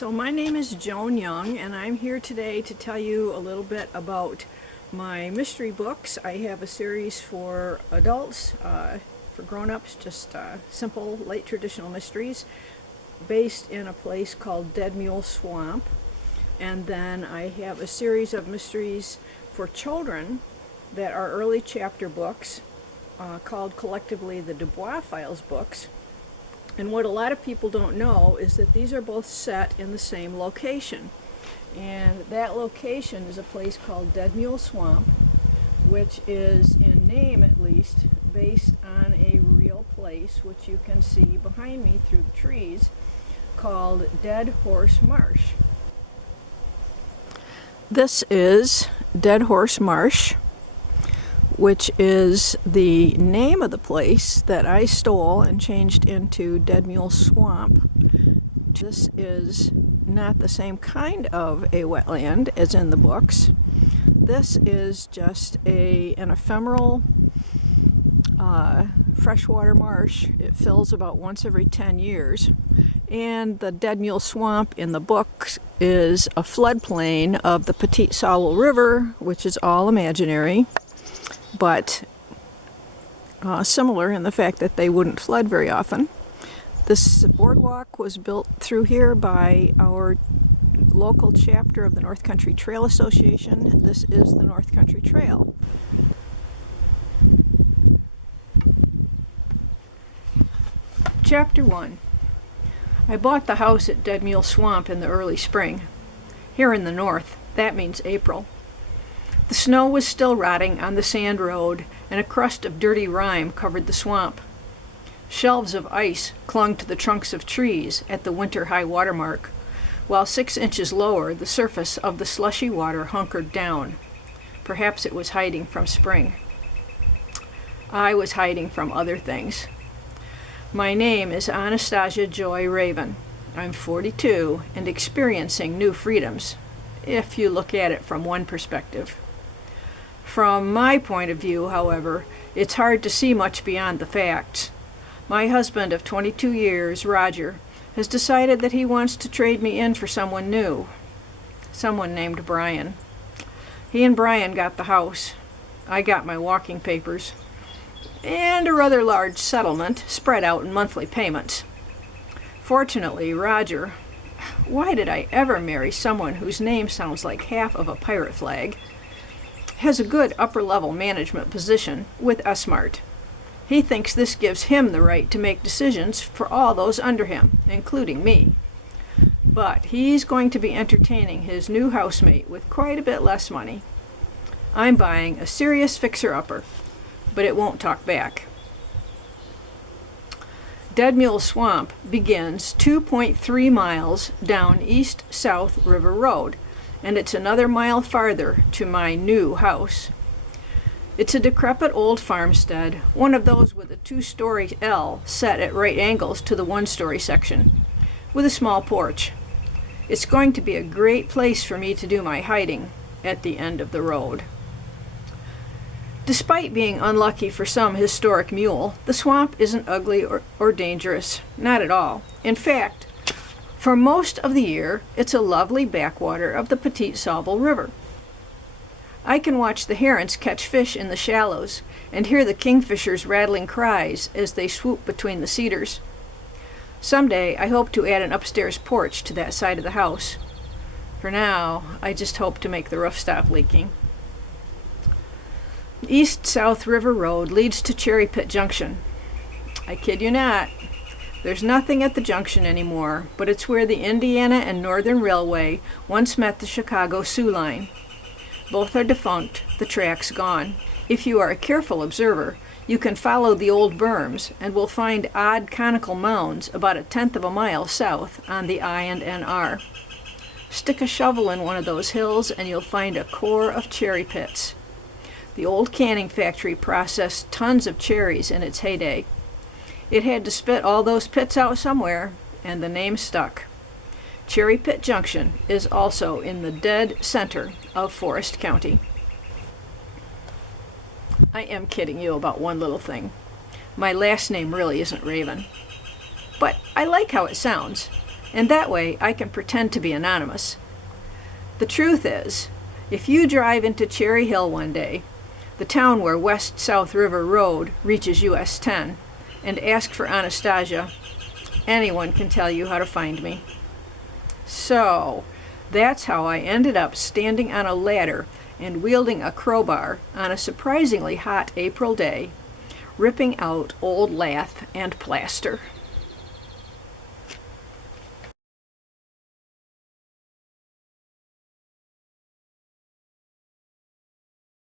So my name is Joan Young, and I'm here today to tell you a little bit about my mystery books. I have a series for adults, for grown-ups, just simple, late traditional mysteries based in a place called Dead Mule Swamp. And then I have a series of mysteries for children that are early chapter books called collectively the Dubois Files books. And what a lot of people don't know is that these are both set in the same location. And that location is a place called Dead Mule Swamp, which is, in name at least, based on a real place, which you can see behind me through the trees, called Dead Horse Marsh. This is Dead Horse Marsh, which is the name of the place that I stole and changed into Dead Mule Swamp. This is not the same kind of a wetland as in the books. This is just an ephemeral freshwater marsh. It fills about once every 10 years. And the Dead Mule Swamp in the books is a floodplain of the Petite Saule River, which is all imaginary, but similar in the fact that they wouldn't flood very often. This boardwalk was built through here by our local chapter of the North Country Trail Association. This is the North Country Trail. Chapter 1. I bought the house at Dead Mule Swamp in the early spring. Here in the north, that means April. The snow was still rotting on the sand road, and a crust of dirty rime covered the swamp. Shelves of ice clung to the trunks of trees at the winter high water mark, while 6 inches lower the surface of the slushy water hunkered down. Perhaps it was hiding from spring. I was hiding from other things. My name is Anastasia Joy Raven. I'm 42 and experiencing new freedoms, if you look at it from one perspective. From my point of view, however, it's hard to see much beyond the facts. My husband of 22 years, Roger, has decided that he wants to trade me in for someone new. Someone named Brian. He and Brian got the house. I got my walking papers. And a rather large settlement spread out in monthly payments. Fortunately, Roger, why did I ever marry someone whose name sounds like half of a pirate flag, has a good upper-level management position with Esmart. He thinks this gives him the right to make decisions for all those under him, including me. But he's going to be entertaining his new housemate with quite a bit less money. I'm buying a serious fixer-upper, but it won't talk back. Dead Mule Swamp begins 2.3 miles down East-South River Road, and it's another mile farther to my new house. It's a decrepit old farmstead, one of those with a 2-story L set at right angles to the 1-story section, with a small porch. It's going to be a great place for me to do my hiding at the end of the road. Despite being unlucky for some historic mule, the swamp isn't ugly or dangerous, not at all. In fact, for most of the year, it's a lovely backwater of the Petite Saule River. I can watch the herons catch fish in the shallows and hear the kingfishers' rattling cries as they swoop between the cedars. Someday, I hope to add an upstairs porch to that side of the house. For now, I just hope to make the roof stop leaking. East-South River Road leads to Cherry Pit Junction. I kid you not. There's nothing at the junction anymore, but it's where the Indiana and Northern Railway once met the Chicago Sioux Line. Both are defunct, the tracks gone. If you are a careful observer, you can follow the old berms and will find odd conical mounds about 1/10 of a mile south on the I and NR. Stick a shovel in one of those hills and you'll find a core of cherry pits. The old canning factory processed tons of cherries in its heyday. It had to spit all those pits out somewhere, and the name stuck. Cherry Pit Junction is also in the dead center of Forest County. I am kidding you about one little thing. My last name really isn't Raven. But I like how it sounds. and that way I can pretend to be anonymous. The truth is, if you drive into Cherry Hill one day, the town where West South River Road reaches US 10, and ask for Anastasia, anyone can tell you how to find me. So, that's how I ended up standing on a ladder and wielding a crowbar on a surprisingly hot April day, ripping out old lath and plaster.